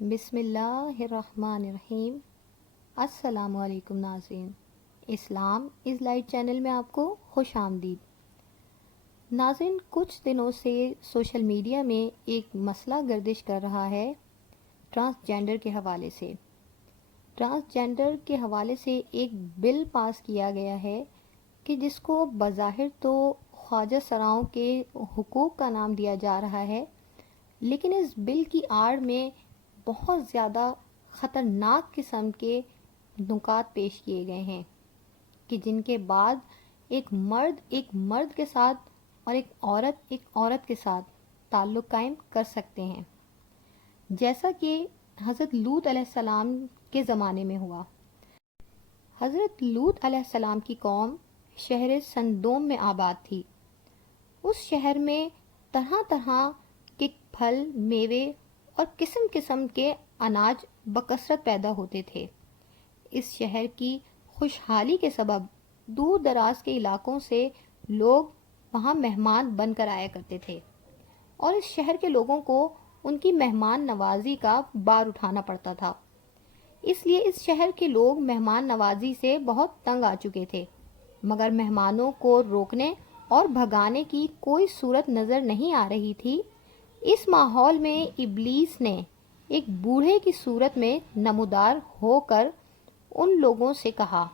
بسم اللہ الرحمن الرحیم۔ السلام علیکم ناظرین، اسلام از لائٹ چینل میں آپ کو خوش آمدید۔ ناظرین، کچھ دنوں سے سوشل میڈیا میں ایک مسئلہ گردش کر رہا ہے ٹرانسجینڈر کے حوالے سے۔ ٹرانسجینڈر کے حوالے سے ایک بل پاس کیا گیا ہے کہ جس کو بظاہر تو خواجہ سراؤں کے حقوق کا نام دیا جا رہا ہے، لیکن اس بل کی آڑ میں بہت زیادہ خطرناک قسم کے نکات پیش کیے گئے ہیں کہ جن کے بعد ایک مرد کے ساتھ اور ایک عورت کے ساتھ تعلق قائم کر سکتے ہیں، جیسا کہ حضرت لوط علیہ السلام کے زمانے میں ہوا۔ حضرت لوط علیہ السلام کی قوم شہر سندوم میں آباد تھی۔ اس شہر میں طرح طرح کے پھل، میوے اور قسم قسم کے اناج بکثرت پیدا ہوتے تھے۔ اس شہر کی خوشحالی کے سبب دور دراز کے علاقوں سے لوگ وہاں مہمان بن کر آیا کرتے تھے، اور اس شہر کے لوگوں کو ان کی مہمان نوازی کا بار اٹھانا پڑتا تھا۔ اس لیے اس شہر کے لوگ مہمان نوازی سے بہت تنگ آ چکے تھے، مگر مہمانوں کو روکنے اور بھگانے کی کوئی صورت نظر نہیں آ رہی تھی۔ اس ماحول میں ابلیس نے ایک بوڑھے کی صورت میں نمودار ہو کر ان لوگوں سے کہا،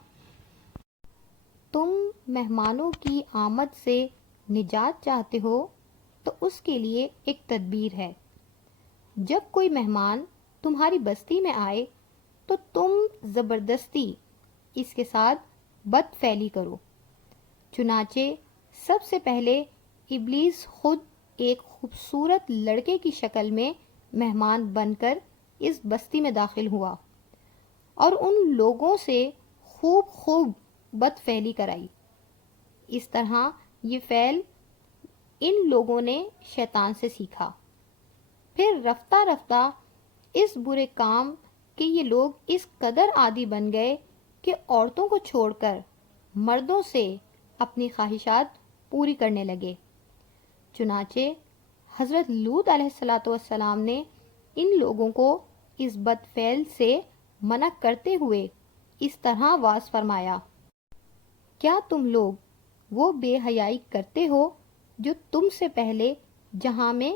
تم مہمانوں کی آمد سے نجات چاہتے ہو تو اس کے لیے ایک تدبیر ہے۔ جب کوئی مہمان تمہاری بستی میں آئے تو تم زبردستی اس کے ساتھ بد فعلی کرو۔ چنانچہ سب سے پہلے ابلیس خود ایک خوبصورت لڑکے کی شکل میں مہمان بن کر اس بستی میں داخل ہوا اور ان لوگوں سے خوب بد فعلی کرائی۔ اس طرح یہ فعل ان لوگوں نے شیطان سے سیکھا۔ پھر رفتہ رفتہ اس برے کام کے یہ لوگ اس قدر عادی بن گئے کہ عورتوں کو چھوڑ کر مردوں سے اپنی خواہشات پوری کرنے لگے۔ چنانچہ حضرت لوط علیہ السلام نے ان لوگوں کو اس بد فعل سے منع کرتے ہوئے اس طرح واز فرمایا، کیا تم لوگ وہ بے حیائی کرتے ہو جو تم سے پہلے جہاں میں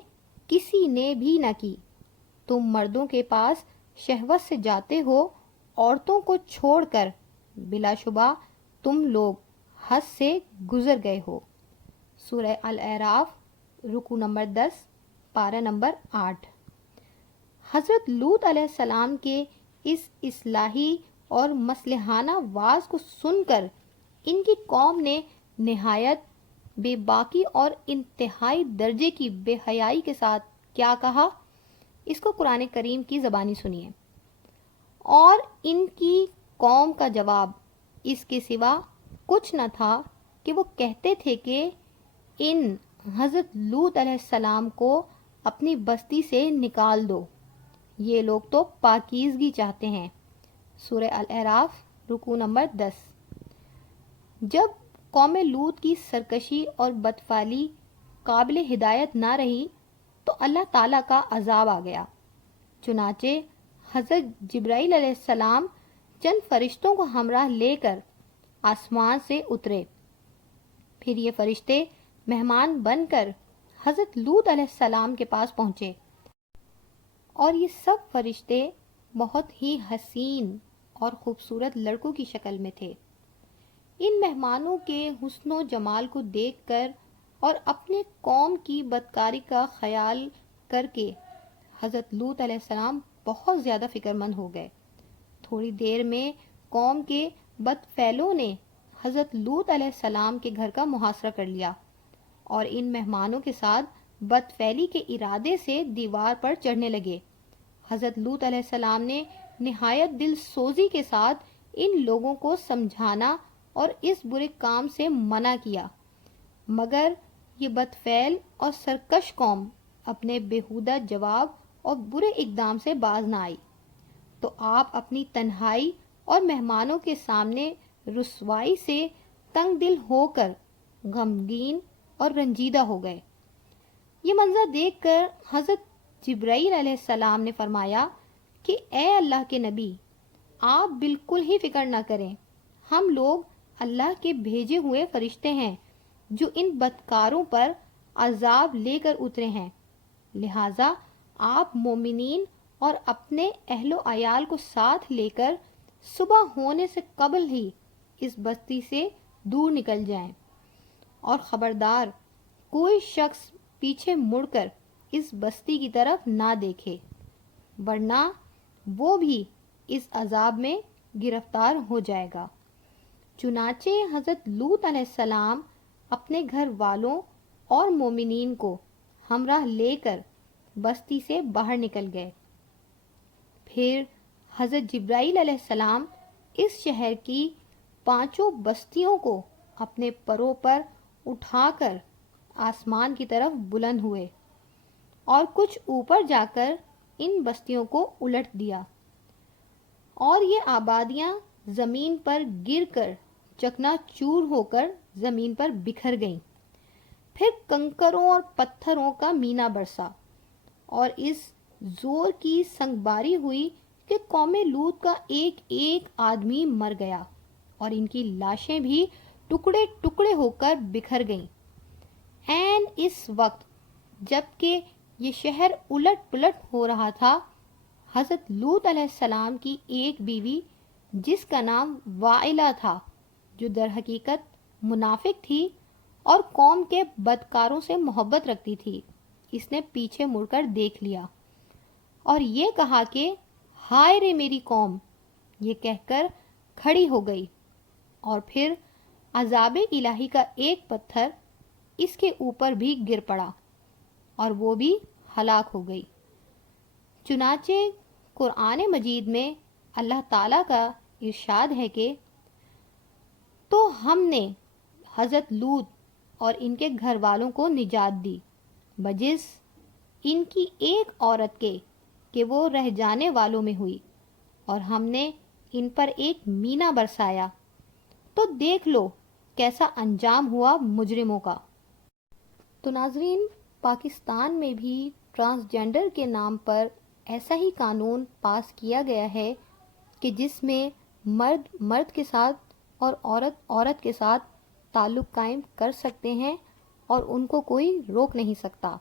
کسی نے بھی نہ کی؟ تم مردوں کے پاس شہوت سے جاتے ہو عورتوں کو چھوڑ کر، بلا شبہ تم لوگ حد سے گزر گئے ہو۔ سورہ الاعراف رکوع نمبر 10 پارہ نمبر 8۔ حضرت لوط علیہ السلام کے اس اصلاحی اور مصلحانہ واز کو سن کر ان کی قوم نے نہایت بے باکی اور انتہائی درجے کی بے حیائی کے ساتھ کیا کہا، اس کو قرآن کریم کی زبانی سنیے۔ اور ان کی قوم کا جواب اس کے سوا کچھ نہ تھا کہ وہ کہتے تھے کہ ان حضرت لوط علیہ السلام کو اپنی بستی سے نکال دو، یہ لوگ تو پاکیزگی چاہتے ہیں۔ سورہ الاعراف رکوع نمبر 10۔ جب قوم لوط کی سرکشی اور بدفعلی قابل ہدایت نہ رہی تو اللہ تعالیٰ کا عذاب آ گیا۔ چنانچہ حضرت جبرائیل علیہ السلام چند فرشتوں کو ہمراہ لے کر آسمان سے اترے۔ پھر یہ فرشتے مہمان بن کر حضرت لوط علیہ السلام کے پاس پہنچے، اور یہ سب فرشتے بہت ہی حسین اور خوبصورت لڑکوں کی شکل میں تھے۔ ان مہمانوں کے حسن و جمال کو دیکھ کر اور اپنے قوم کی بدکاری کا خیال کر کے حضرت لوط علیہ السلام بہت زیادہ فکر مند ہو گئے۔ تھوڑی دیر میں قوم کے بدفعلوں نے حضرت لوط علیہ السلام کے گھر کا محاصرہ کر لیا اور ان مہمانوں کے ساتھ بدفعلی کے ارادے سے دیوار پر چڑھنے لگے۔ حضرت لوط علیہ السلام نے نہایت دل سوزی کے ساتھ ان لوگوں کو سمجھانا اور اس برے کام سے منع کیا، مگر یہ بدفعل اور سرکش قوم اپنے بیہودہ جواب اور برے اقدام سے باز نہ آئی، تو آپ اپنی تنہائی اور مہمانوں کے سامنے رسوائی سے تنگ دل ہو کر غمگین اور رنجیدہ ہو گئے۔ یہ منظر دیکھ کر حضرت جبرائیل علیہ السلام نے فرمایا، کہ اے اللہ کے نبی، آپ بالکل ہی فکر نہ کریں، ہم لوگ اللہ کے بھیجے ہوئے فرشتے ہیں جو ان بدکاروں پر عذاب لے کر اترے ہیں، لہٰذا آپ مومنین اور اپنے اہل و عیال کو ساتھ لے کر صبح ہونے سے قبل ہی اس بستی سے دور نکل جائیں، اور خبردار کوئی شخص پیچھے مڑ کر اس بستی کی طرف نہ دیکھے، ورنہ وہ بھی اس عذاب میں گرفتار ہو جائے گا۔ چنانچہ حضرت لوط علیہ السلام اپنے گھر والوں اور مومنین کو ہمراہ لے کر بستی سے باہر نکل گئے۔ پھر حضرت جبرائیل علیہ السلام اس شہر کی 5 بستیوں کو اپنے پروں پر اٹھا کر آسمان کی طرف بلند ہوئے اور کچھ اوپر جا کر ان بستیوں کو الٹ دیا، اور یہ آبادیاں زمین پر گر کر چکنا چور ہو کر زمین پر بکھر گئیں۔ پھر کنکروں اور پتھروں کا مینا برسا، اور اس زور کی سنگباری ہوئی کہ قوم لوط کا ایک ایک آدمی مر گیا، اور ان کی لاشیں بھی ٹکڑے ٹکڑے ہو کر بکھر گئیں۔ عین اس وقت جب کہ یہ شہر الٹ پلٹ ہو رہا تھا، حضرت لوط علیہ السلام کی ایک بیوی جس کا نام وائلہ تھا، جو در حقیقت منافق تھی اور قوم کے بدکاروں سے محبت رکھتی تھی، اس نے پیچھے مڑ کر دیکھ لیا اور یہ کہا کہ ہائے رے میری قوم، یہ کہہ کر کھڑی ہو گئی، اور پھر عذاب الہی کا ایک پتھر اس کے اوپر بھی گر پڑا اور وہ بھی ہلاک ہو گئی۔ چنانچہ قرآن مجید میں اللہ تعالیٰ کا ارشاد ہے کہ تو ہم نے حضرت لوط اور ان کے گھر والوں کو نجات دی، بجز ان کی ایک عورت کے کہ وہ رہ جانے والوں میں ہوئی، اور ہم نے ان پر ایک مینا برسایا، تو دیکھ لو کیسا انجام ہوا مجرموں کا۔ تو ناظرین، پاکستان میں بھی ٹرانسجینڈر کے نام پر ایسا ہی قانون پاس کیا گیا ہے کہ جس میں مرد مرد کے ساتھ اور عورت عورت کے ساتھ تعلق قائم کر سکتے ہیں اور ان کو کوئی روک نہیں سکتا۔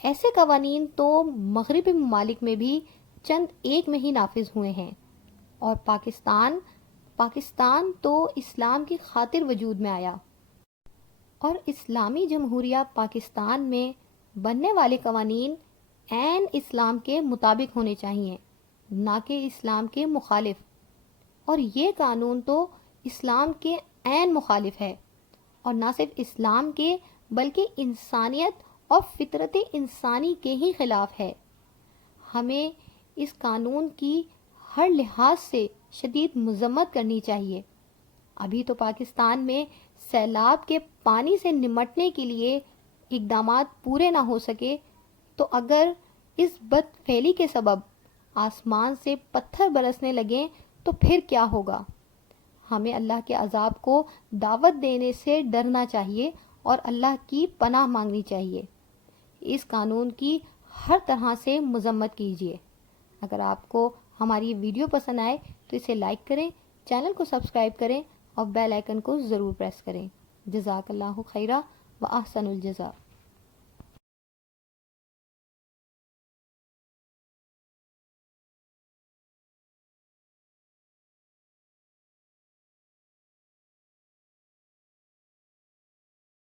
ایسے قوانین تو مغربی ممالک میں بھی چند ایک میں ہی نافذ ہوئے ہیں، اور پاکستان تو اسلام کی خاطر وجود میں آیا، اور اسلامی جمہوریہ پاکستان میں بننے والے قوانین عین اسلام کے مطابق ہونے چاہیے، نہ کہ اسلام کے مخالف، اور یہ قانون تو اسلام کے عین مخالف ہے، اور نہ صرف اسلام کے بلکہ انسانیت اور فطرت انسانی کے ہی خلاف ہے۔ ہمیں اس قانون کی ہر لحاظ سے شدید مذمت کرنی چاہیے۔ ابھی تو پاکستان میں سیلاب کے پانی سے نمٹنے کے لیے اقدامات پورے نہ ہو سکے، تو اگر اس بد فعلی کے سبب آسمان سے پتھر برسنے لگیں تو پھر کیا ہوگا؟ ہمیں اللہ کے عذاب کو دعوت دینے سے ڈرنا چاہیے اور اللہ کی پناہ مانگنی چاہیے۔ اس قانون کی ہر طرح سے مذمت کیجیے۔ اگر آپ کو ہماری ویڈیو پسند آئے تو اسے لائک کریں، چینل کو سبسکرائب کریں اور بیل آئیکن کو ضرور پریس کریں۔ جزاک اللہ خیرہ و احسن الجزا۔